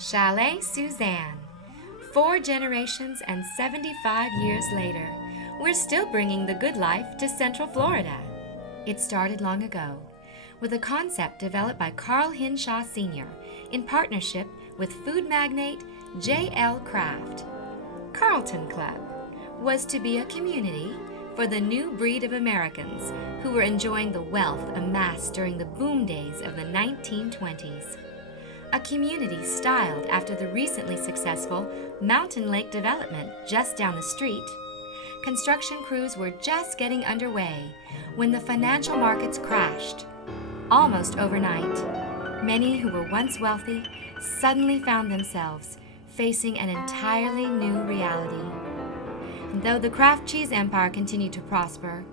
Chalet Suzanne. 4 generations and 75 years later, we're still bringing the good life to Central Florida. It started long ago with a concept developed by Carl Hinshaw Sr. in partnership with food magnate J.L. Kraft. Carlton Club was to be a community for the new breed of Americans who were enjoying the wealth amassed during the boom days of the 1920s. A community styled after the recently successful Mountain Lake development just down the street. Construction crews were just getting underway when the financial markets crashed. Almost overnight, many who were once wealthy suddenly found themselves facing an entirely new reality. And though the Kraft cheese empire continued to prosper,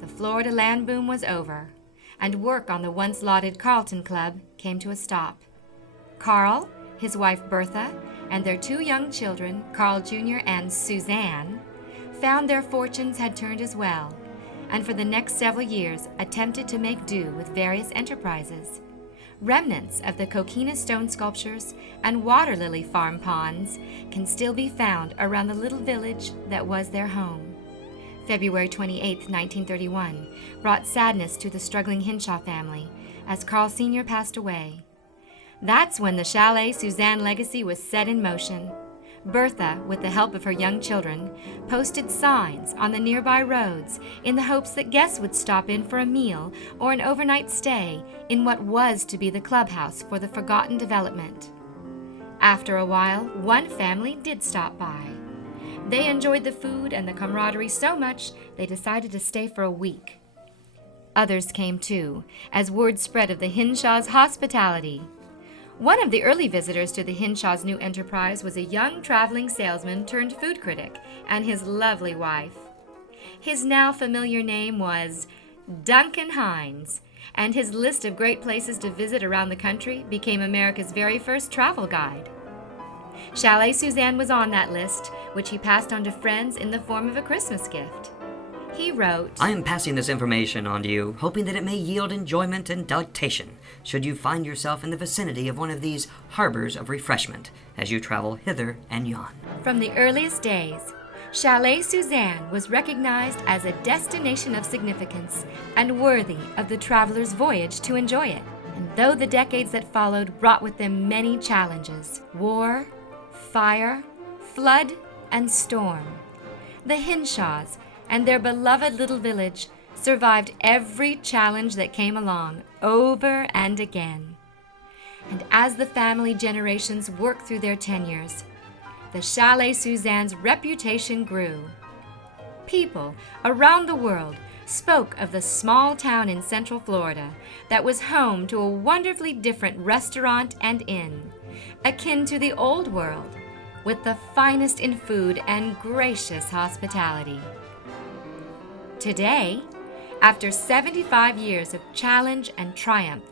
the Florida land boom was over, and work on the once lauded Carlton Club came to a stop. Carl, his wife Bertha, and their 2 young children, Carl Jr. and Suzanne, found their fortunes had turned as well, and for the next several years attempted to make do with various enterprises. Remnants of the coquina stone sculptures and water lily farm ponds can still be found around the little village that was their home. February 28, 1931, brought sadness to the struggling Hinshaw family as Carl Sr. passed away. That's when the Chalet Suzanne legacy was set in motion. Bertha, with the help of her young children, posted signs on the nearby roads in the hopes that guests would stop in for a meal or an overnight stay in what was to be the clubhouse for the forgotten development. After a while, one family did stop by. They enjoyed the food and the camaraderie so much they decided to stay for a week. Others came too, as word spread of the Hinshaw's hospitality. One of the early visitors to the Hinshaw's new enterprise was a young traveling salesman turned food critic and his lovely wife. His now familiar name was Duncan Hines, and his list of great places to visit around the country became America's very first travel guide. Chalet Suzanne was on that list, which he passed on to friends in the form of a Christmas gift. He wrote, I am passing this information on to you, hoping that it may yield enjoyment and delectation, should you find yourself in the vicinity of one of these harbors of refreshment, as you travel hither and yon. From the earliest days, Chalet Suzanne was recognized as a destination of significance and worthy of the traveler's voyage to enjoy it. And though the decades that followed brought with them many challenges, war, fire, flood, and storm, the Hinshaws and their beloved little village survived every challenge that came along over and again. And as the family generations worked through their tenures, the Chalet Suzanne's reputation grew. People around the world spoke of the small town in Central Florida that was home to a wonderfully different restaurant and inn, akin to the old world, with the finest in food and gracious hospitality. Today, after 75 years of challenge and triumph,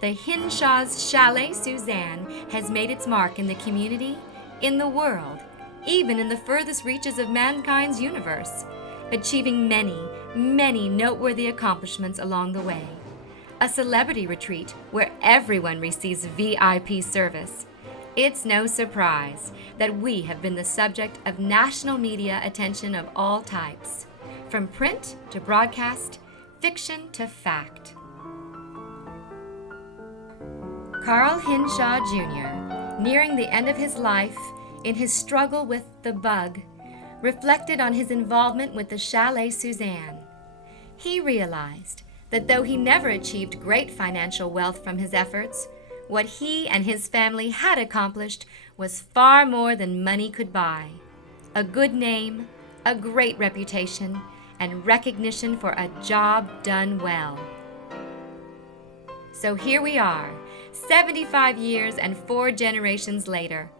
the Hinshaw's Chalet Suzanne has made its mark in the community, in the world, even in the furthest reaches of mankind's universe, achieving many, many noteworthy accomplishments along the way. A celebrity retreat where everyone receives VIP service. It's no surprise that we have been the subject of national media attention of all types, from print to broadcast, fiction to fact. Carl Hinshaw Jr., nearing the end of his life in his struggle with the bug, reflected on his involvement with the Chalet Suzanne. He realized that though he never achieved great financial wealth from his efforts, what he and his family had accomplished was far more than money could buy. A good name, a great reputation, and recognition for a job done well. So here we are, 75 years and 4 generations later.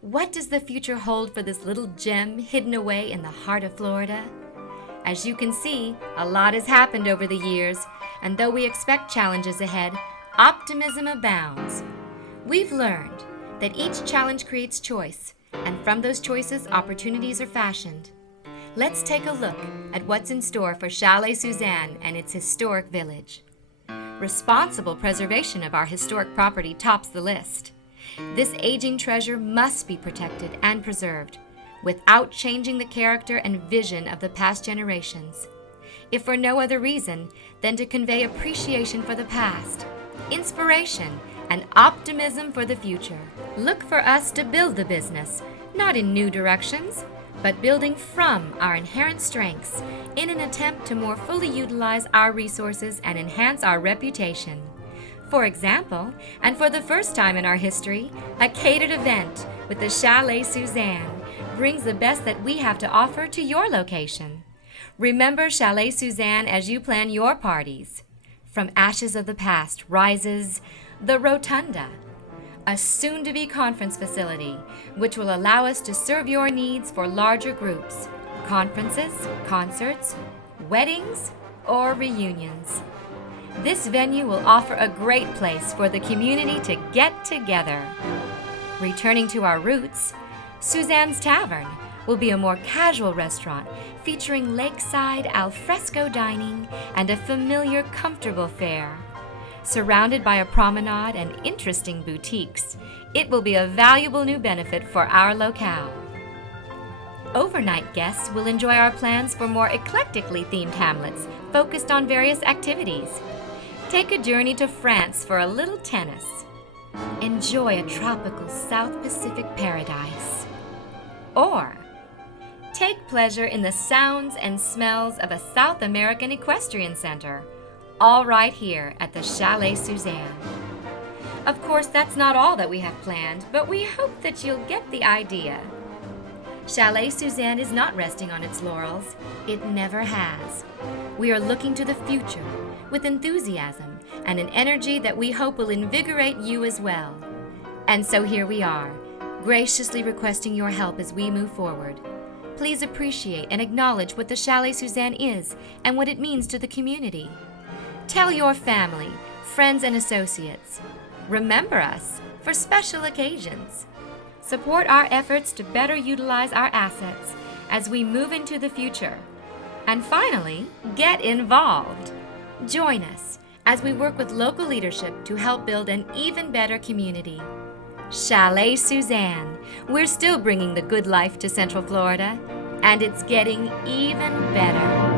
What does the future hold for this little gem hidden away in the heart of Florida? As you can see, a lot has happened over the years, and though we expect challenges ahead, optimism abounds. We've learned that each challenge creates choice, and from those choices, opportunities are fashioned. Let's take a look at what's in store for Chalet Suzanne and its historic village. Responsible preservation of our historic property tops the list. This aging treasure must be protected and preserved without changing the character and vision of the past generations, if for no other reason than to convey appreciation for the past, inspiration, and optimism for the future. Look for us to build the business, not in new directions, but building from our inherent strengths in an attempt to more fully utilize our resources and enhance our reputation. For example, and for the first time in our history, a catered event with the Chalet Suzanne brings the best that we have to offer to your location. Remember Chalet Suzanne as you plan your parties. From ashes of the past rises the Rotunda, a soon-to-be conference facility which will allow us to serve your needs for larger groups, conferences, concerts, weddings, or reunions. This venue will offer a great place for the community to get together. Returning to our roots, Suzanne's Tavern will be a more casual restaurant featuring lakeside alfresco dining and a familiar, comfortable fare. Surrounded by a promenade and interesting boutiques, it will be a valuable new benefit for our locale. Overnight guests will enjoy our plans for more eclectically themed hamlets focused on various activities. Take a journey to France for a little tennis. Enjoy a tropical South Pacific paradise. Or take pleasure in the sounds and smells of a South American equestrian center, all right here at the Chalet Suzanne. Of course, that's not all that we have planned, but we hope that you'll get the idea. Chalet Suzanne is not resting on its laurels. It never has. We are looking to the future with enthusiasm and an energy that we hope will invigorate you as well. And so here we are, graciously requesting your help as we move forward. Please appreciate and acknowledge what the Chalet Suzanne is and what it means to the community. Tell your family, friends, and associates. Remember us for special occasions. Support our efforts to better utilize our assets as we move into the future. And finally, get involved. Join us as we work with local leadership to help build an even better community. Chalet Suzanne, we're still bringing the good life to Central Florida, and it's getting even better.